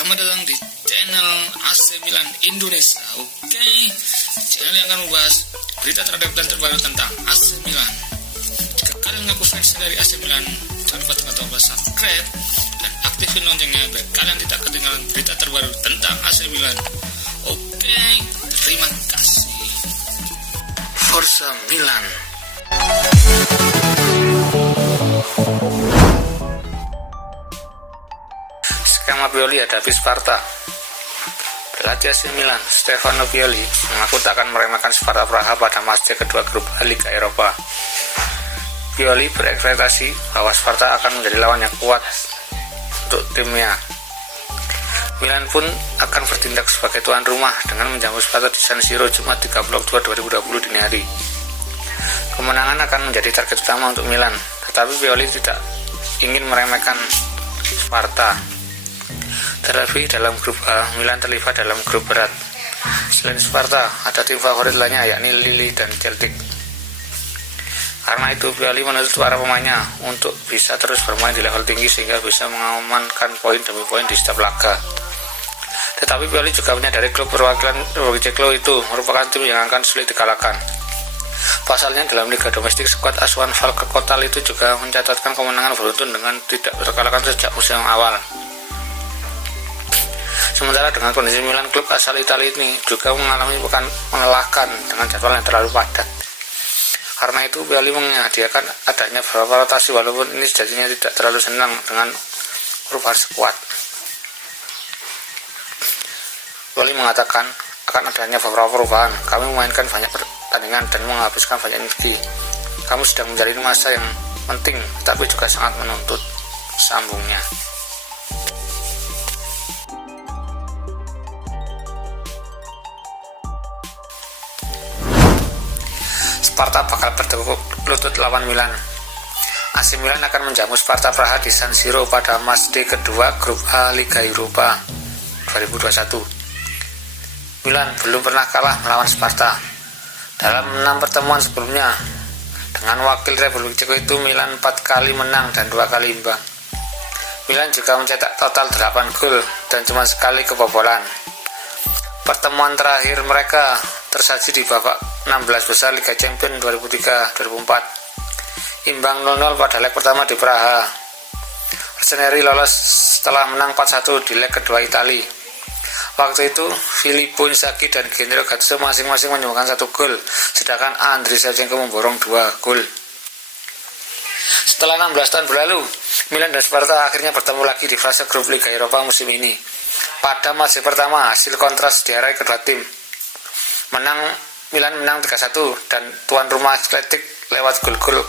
Selamat datang di channel AC Milan Indonesia. Oke, channel yang akan membahas berita terupdate dan terbaru tentang AC Milan. Jika kalian mengaku fans dari AC Milan, jangan lupa tekan tombol subscribe dan aktifin loncengnya biar kalian tidak ketinggalan berita terbaru tentang AC Milan. Oke, terima kasih. Forza Milan. Skema Pioli hadapi Sparta. Pelatih AC Milan, Stefano Pioli, mengaku tak akan meremehkan Sparta Praha pada match kedua grup A Liga Eropa. Pioli berekspektasi bahwa Sparta akan menjadi lawan yang kuat untuk timnya. Milan pun akan bertindak sebagai tuan rumah dengan menjamu Sparta di San Siro Jumat 30 Oktober 2020 dini hari. Kemenangan akan menjadi target utama untuk Milan, tetapi Pioli tidak ingin meremehkan Sparta. Terlebih dalam grup A, Milan terlibat dalam grup berat. Selain Sparta, ada tim favorit lainnya yakni Lille dan Celtic. Karena itu, Pioli menuntut para pemainnya untuk bisa terus bermain di level tinggi sehingga bisa mengamankan poin demi poin di setiap laga. Tetapi Pioli juga menyadari klub perwakilan Republik Ceko itu merupakan tim yang akan sulit dikalahkan. Pasalnya dalam Liga Domestik, skuad asuhan Valker Kotal itu juga mencatatkan kemenangan beruntun dengan tidak terkalahkan sejak musim awal. Sementara dengan kondisi Milan, klub asal Italia ini juga mengalami pekan melelahkan dengan jadwal yang terlalu padat. Karena itu, Pioli menyediakan adanya beberapa rotasi walaupun ini sejatinya tidak terlalu senang dengan perubahan skuad. Pioli mengatakan akan adanya beberapa perubahan. Kami memainkan banyak pertandingan dan menghabiskan banyak energi. Kamu sedang menjalani masa yang penting, tetapi juga sangat menuntut, sambungnya. Sparta bakal bertekuk lutut lawan Milan. AC Milan akan menjamu Sparta Praha di San Siro pada matchday kedua grup A Liga Eropa 2021. Milan belum pernah kalah melawan Sparta dalam 6 pertemuan sebelumnya. Dengan wakil Republik Ceko itu, Milan 4 kali menang dan 2 kali imbang. Milan juga mencetak total 8 gol dan cuma sekali kebobolan. Pertemuan terakhir mereka tersaji di babak 16 besar Liga Champions 2003-2004. Imbang 0-0 pada leg pertama di Praha. Rossoneri lolos setelah menang 4-1 di leg kedua Italia. Waktu itu Filippo Inzaghi dan Gennaro Gattuso masing-masing menyumbangkan 1 gol, sedangkan Andriy Shevchenko memborong 2 gol. Setelah 16 tahun berlalu, Milan dan Sparta akhirnya bertemu lagi di fase grup Liga Eropa musim ini. Pada match pertama, hasil kontras diarai kedua tim. Milan menang 3-1 dan tuan rumah Celtic lewat gol-gol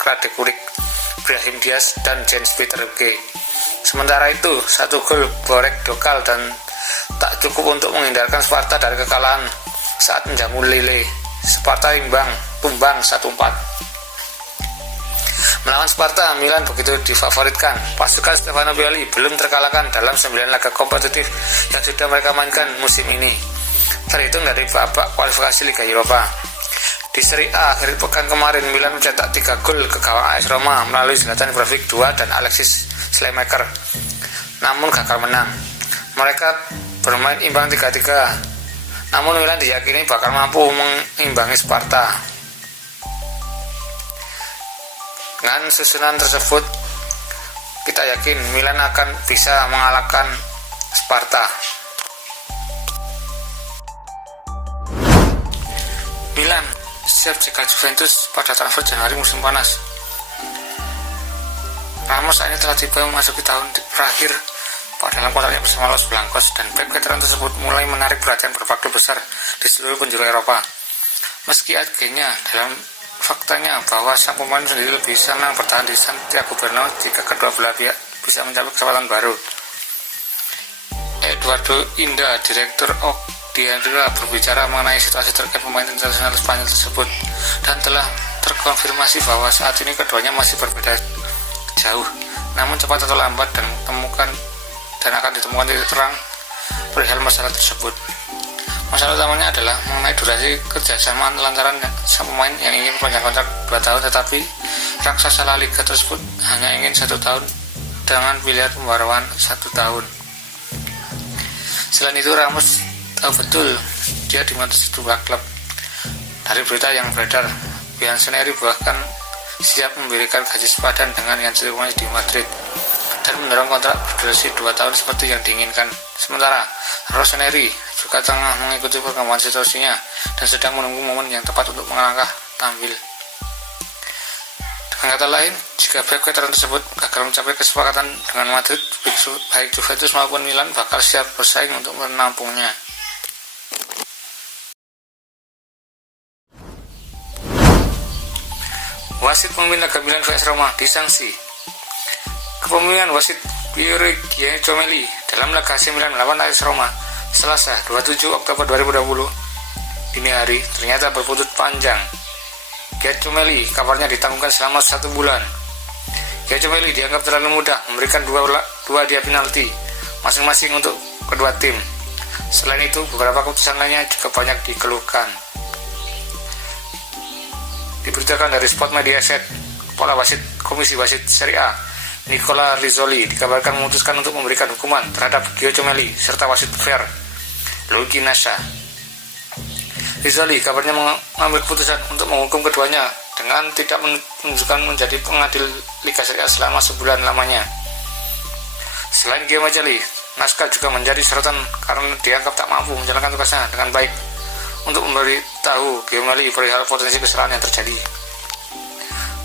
Radek Urik, Brahim Diaz dan Jens Peter Hauge. Sementara itu, 1 gol Borek Dokal dan tak cukup untuk menghindarkan Sparta dari kekalahan saat menjamu Lille. Sparta tumbang 1-4. Melawan Sparta, Milan begitu difavoritkan. Pasukan Stefano Pioli belum terkalahkan dalam 9 laga kompetitif yang sudah mereka mainkan musim ini, terhitung dari babak kualifikasi Liga Eropa. Di Serie A akhir pekan kemarin, Milan mencetak 3 gol ke gawang AS Roma melalui Zlatan Ibrahimovic 2 dan Alexis Saelemaekers, namun gagal menang. Mereka bermain imbang 3-3, namun Milan diyakini bakal mampu mengimbangi Sparta. Dengan susunan tersebut, kita yakin Milan akan bisa mengalahkan Sparta. Milan siap jika Juventus pada transfer Januari musim panas. Ramos saat ini telah tiba memasuki tahun terakhir dalam kontraknya bersama Los Blancos, dan bek veteran tersebut mulai menarik perhatian beberapa klub besar di seluruh penjuru Eropa. Meski akhirnya dalam faktanya bahwa sang pemain sendiri lebih senang bertahan di Santiago Bernabeu jika kedua belah pihak bisa mencapai kesempatan baru. Eduardo Inda, direktur Diandra, berbicara mengenai situasi terkait pemain internasional Spanyol tersebut dan telah terkonfirmasi bahwa saat ini keduanya masih berbeda jauh, namun cepat atau lambat dan akan ditemukan titik terang perihal masalah tersebut. Masalah utamanya adalah mengenai durasi kerjasama lantaran sang pemain yang ingin memperpanjang kontrak 2 tahun, tetapi raksasa La Liga tersebut hanya ingin 1 tahun dengan pilihan pembaruan 1 tahun. Selain itu, Ramos tahu betul dia dimana sebuah klub. Dari berita yang beredar, Bianconeri bahkan siap memberikan gaji sepadan dengan yang diterimanya di Madrid dan mendorong kontrak berdurasi 2 tahun seperti yang diinginkan. Sementara Rossoneri juga tengah mengikuti perkembangan situasinya dan sedang menunggu momen yang tepat untuk melangkah tampil. Dengan kata lain, jika back veteran tersebut gagal mencapai kesepakatan dengan Madrid, baik Juventus maupun Milan bakal siap bersaing untuk menampungnya. Wasit pemimpin laga Milan vs Roma disanksi. Kepemimpinan wasit Piero Giacomelli dalam laga AC Milan melawan AS Roma Selasa 27 Oktober 2020 dini hari ternyata berbuntut panjang. Giacomelli kabarnya ditanggungkan selama 1 bulan. Giacomelli dianggap terlalu mudah memberikan dua dia penalti masing-masing untuk kedua tim. Selain itu, beberapa keputusan lainnya juga banyak dikeluhkan. Diberitakan dari Sport Mediaset, Kepala Komisi Wasit Serie A Nicola Rizzoli dikabarkan memutuskan untuk memberikan hukuman terhadap Giacomelli serta wasit VAR Luigi Nasha. Rizzoli kabarnya mengambil keputusan untuk menghukum keduanya dengan tidak menunjukkan menjadi pengadil Liga Serie A selama sebulan lamanya. Selain Giacomelli, Nasca juga menjadi sorotan karena dianggap tak mampu menjalankan tugasnya dengan baik untuk memberitahu Giacomelli perihal potensi kesalahan yang terjadi.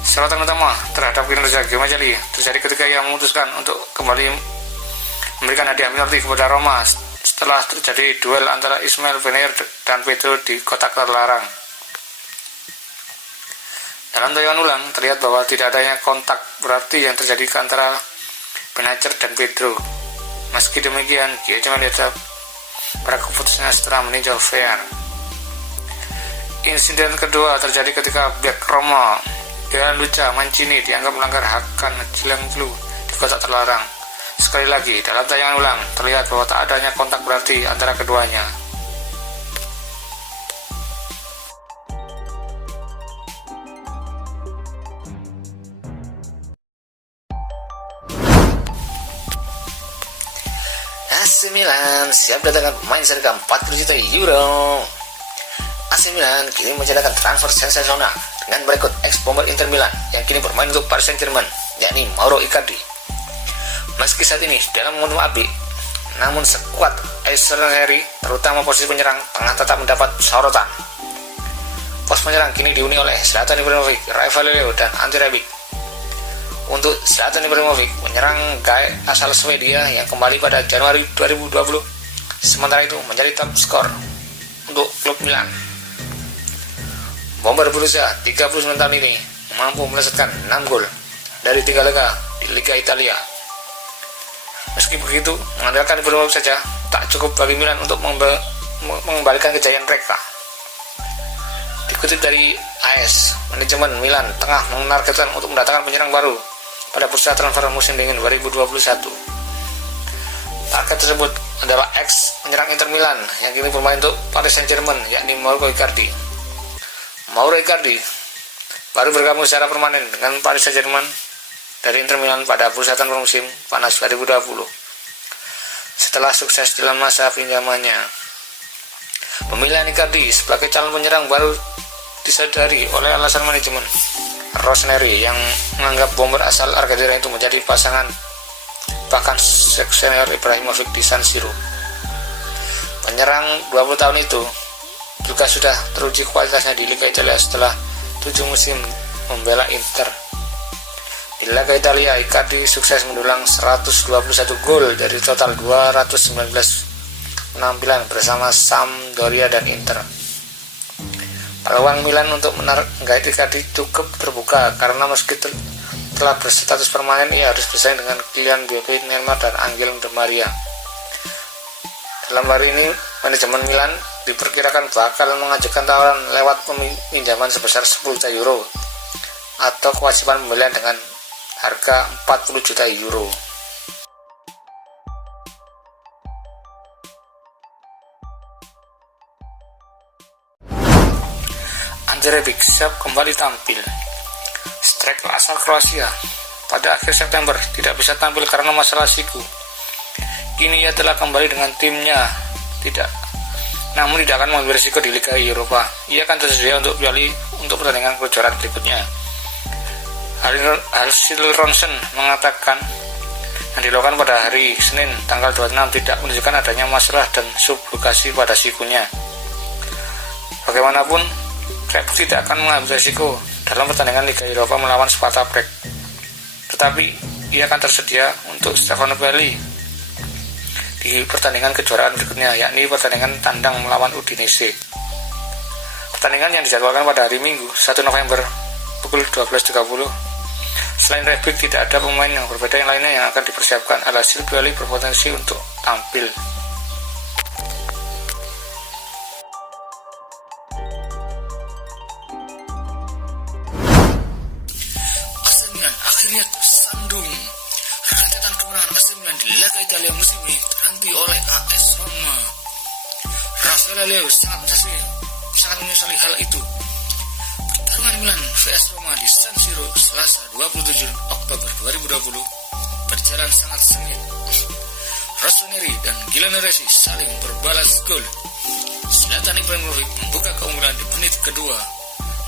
Sorotan utama terhadap kinerja Giacomelli terjadi ketika ia memutuskan untuk kembali memberikan hadiah penalti kepada Roma setelah terjadi duel antara Ismail Benayer dan Pedro di kotak terlarang. Dalam tayangan ulang terlihat bahwa tidak adanya kontak berarti yang terjadi antara Benayer dan Pedro. Meski demikian, Giacomelli tetap pada keputusannya setelah meninjau VAR. Insiden kedua terjadi ketika bek Roma Gianluca Mancini dianggap melanggar hak Cancellieri di kotak terlarang. Sekali lagi, dalam tayangan ulang terlihat bahwa tak adanya kontak berarti antara keduanya. AC Milan siap datangkan pemain seharga 40 juta euro. AC Milan kini menjadikan transfer sensasional dengan merekrut ex-bomber Inter Milan yang kini bermain untuk Paris Saint-Germain, yakni Mauro Icardi. Meski saat ini dalam momentum api, namun sekuat Rossoneri, terutama posisi penyerang tengah tetap mendapat sorotan. Pos penyerang kini dihuni oleh Zlatan Ibrahimovic, Rafael Leao, dan Ante Rebic. Untuk Zlatan Ibrahimovic, penyerang gaya asal Swedia yang kembali pada Januari 2020, sementara itu menjadi top skor untuk klub Milan. Bomber berusia 39 tahun ini mampu melesatkan 6 gol dari 3 laga di Liga Italia. Meski begitu, mengandalkan Ibrahimovic saja tak cukup bagi Milan untuk mengembalikan kejayaan mereka. Dikutip dari AS, manajemen Milan tengah menargetkan untuk mendatangkan penyerang baru pada bursa transfer musim dingin 2021. Target tersebut adalah ex penyerang Inter Milan yang kini bermain untuk Paris Saint-Germain, yakni Mauro Icardi. Mauro Icardi baru bergabung secara permanen dengan Paris Saint-Germain dari Inter Milan pada bursa transfer musim panas 2020. Setelah sukses dalam masa pinjamannya, pemilihan Icardi sebagai calon penyerang baru disadari oleh alasan manajemen Rossoneri yang menganggap bomber asal Argentina itu menjadi pasangan bahkan senior Ibrahimovic di San Siro. Penyerang 20 tahun itu juga sudah teruji kualitasnya di Liga Italia setelah 7 musim membela Inter. Di Liga Italia, Icardi sukses mendulang 121 gol dari total 219 penampilan bersama Sampdoria dan Inter. Peluang Milan untuk menggait Icardi cukup terbuka karena meski telah berstatus permanen, ia harus bersaing dengan Kylian Mbappe, Neymar, dan Angel Di Maria. Dalam hari ini, manajemen Milan diperkirakan bakal mengajukan tawaran lewat peminjaman sebesar 10 juta euro atau kewajiban pembelian dengan harga 40 juta euro. Ante Rebic siap kembali tampil. Striker asal Kroasia pada akhir September tidak bisa tampil karena masalah siku. Kini ia telah kembali dengan timnya namun tidak akan mengambil risiko di Liga Eropa. Ia akan tersedia untuk Pioli untuk pertandingan kejuaraan berikutnya. Hasil ronsen mengatakan yang dilakukan pada hari Senin tanggal 26 tidak menunjukkan adanya masalah dan sublokasi pada sikunya. Bagaimanapun, Freiburg tidak akan mengambil risiko dalam pertandingan Liga Eropa melawan Sparta Prag, tetapi ia akan tersedia untuk Stefano Pioli di pertandingan kejuaraan berikutnya, yakni pertandingan tandang melawan Udinese. Pertandingan yang dijadwalkan pada hari Minggu 1 November pukul 12.30. Selain Rebic, tidak ada pemain yang berbeda yang lainnya yang akan dipersiapkan. Alhasil Pioli berpotensi untuk tampil. AC Milan akhirnya tersandung. Rentetan kemenangan AC Milan di Liga Italia musim ini terhenti oleh AS Roma. Rafael Leao sangat menyesali hal itu. Pertarungan Milan vs Roma di San Siro Selasa 27 Oktober 2020 berjalan sangat sengit. Rossoneri dan Gianluigi saling berbalas gol. Zlatan Ibrahimovic membuka keunggulan di menit kedua,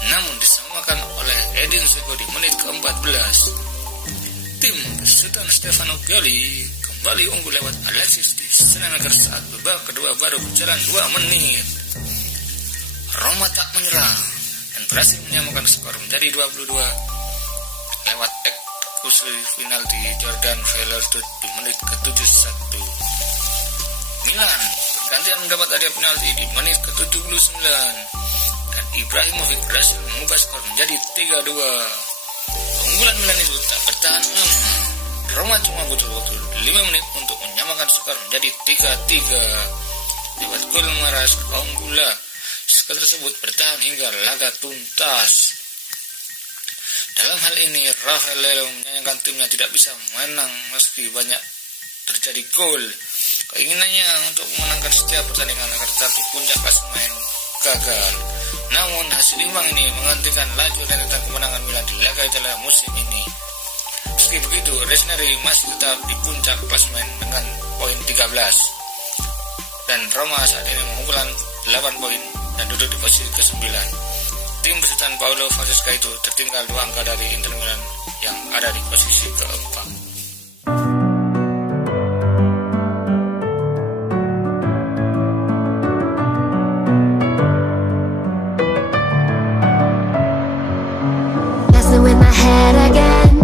namun disamakan oleh Edin Dzeko di menit ke-14. Tim besutan Stefano Pioli kembali unggul lewat Alexis di Sneijder saat babak kedua baru berjalan 2 menit. Roma tak menyerah dan berhasil menyamakan skor menjadi 22 lewat eksekusi final di Jordan Velarde di menit ke-71. Milan bergantian mendapat hadiah penalti di menit ke-79 dan Ibrahimovic berhasil mengubah skor menjadi 3-2. Keunggulan Milan itu tak bertahan lama. Roma cuma butuh waktu 5 menit untuk menyamakan skor menjadi 3-3 lewat gol Maras Kaunggula. Skor tersebut bertahan hingga laga tuntas. Dalam hal ini, Rafael Leao menyayangkan timnya tidak bisa menang meski banyak terjadi gol. Keinginannya untuk memenangkan setiap pertandingan agar tetap di puncak klasemen gagal. Namun hasil imbang ini menghentikan laju rentetan kemenangan Milan di Liga Italia musim ini. Meski begitu, Rossoneri masih tetap di puncak klasemen dengan poin 13. Dan Roma saat ini mengumpulkan 8 poin dan duduk di posisi ke-9. Tim besutan Paulo Fonseca itu tertinggal 2 angka dari Inter Milan yang ada di posisi ke-4. Messing with my head again.